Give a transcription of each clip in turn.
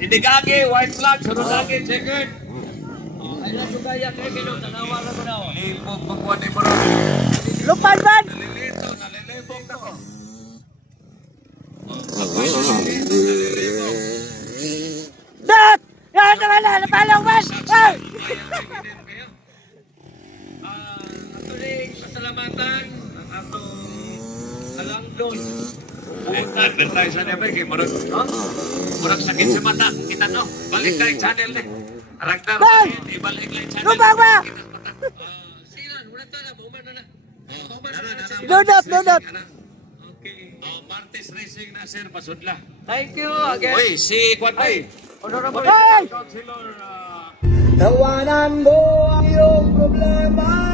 Hindi kage, white flag, sunod lagi, second. Ay lang yung kaya kayo kino, tanawa na ko na ako. Nilibog pagkuhan ni Bro. Lupan man! Nalilito, nalilibog na ko. Dat! Yan naman na! Napalaw man! Ay! Ato rin pasalamatan ang atong alangdon. Advertise na niya ba? Murag sakit sa mata. Kita no? Balik ka yung channel eh. Ragnar Bang! ibalik lang yung channel. Lubang ba? Sinan, wala na, bauman na na. Dudot, dudot! Okay. Martes Racing na sir, pasudla. Thank you again. Uy, si Kwatay. Honorable. Ay! Councilor, Tawanan mo ang iyong problema!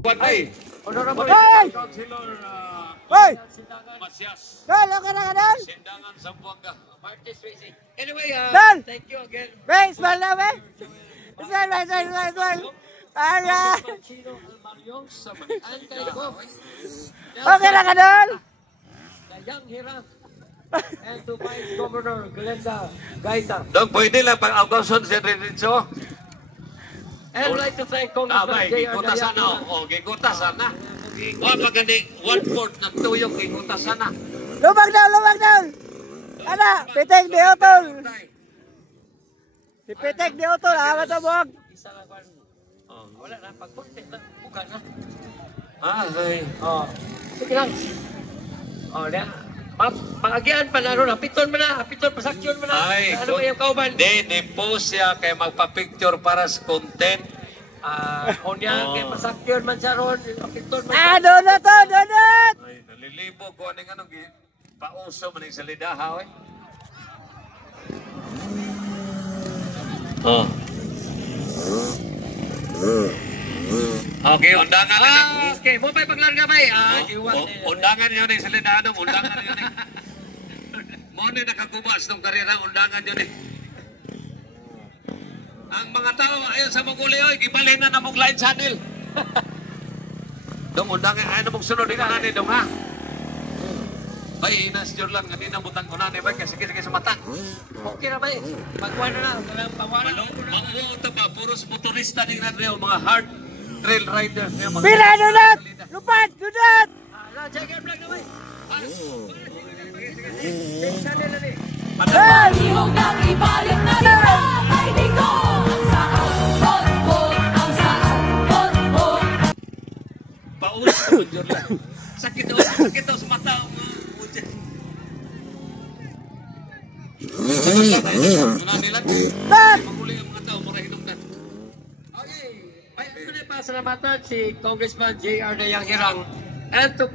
Kwatay. Honorable. Ay! Councilor, Hoy! Masyas. Dal, okay na ka dal? Sindangan sa Buanga. Martis Racing. Anyway, Dan! thank you again. Bang, smile na ba? Smile. Para! Chino Almario sa Antay ko. Okay na ka dal? Dayang Hirang. And to Vice Governor Glenda Gaita. Dong, pwede lang pag Auguston si Renzo. And I'd like to thank Abay, Congressman J.R. gikutasan na. Dayan. O, gikutasan na. O, pag hindi, 1/4 ng tuyong gikutasan na. Lumag daw! Ana, pitek di utol! Si pitek di utol, awat na buwag! Isa lang kwan. Wala na, pag-content na, buka na. Ay. Sige lang. Na. Pag-agian pa na ron, hapiton mo na, pasakyon mo na. Ay, Ano ba yung kauban? ni-post siya kay magpa-picture para sa content. Kung yan, kay pasakyon man siya ron, hapiton man Ah, siya. donut to, donut! Ay, nalilibo ko anong pauso man yung salidaha, eh. Oh. Okay, undangan na. Okay, mo pa'y paglarga ba Undangan yun yung salidaha nung undangan yun eh. Mo na nakagubas ng karera, undangan yun eh. Ang mga tao, ayun sa Muguli, oy, gibalhin na na mong line channel. Dong, undangan, ayun na mong sunod din na ni Dong, ha? Bay, inas-jur lang, ganina butang ko na ni Bay, kasi sa mata. Okay na ba eh? Magkuhan na na, pawala. Mga ito ba, puros motorista din na rin, mga hard trail riders. Pila, donut! Lupan, donut! Check in vlog na ba eh? Channel na eh. Hey! Ihog nang ibalik na nila ay ligo ang saan, ang saan, Pauso, jur lang. Sakit daw sa mata. Muna nila, maguli ang mga tao, para hinungdan. Okay, pasalamatan si Congressman J.R. Dayang Hirang and to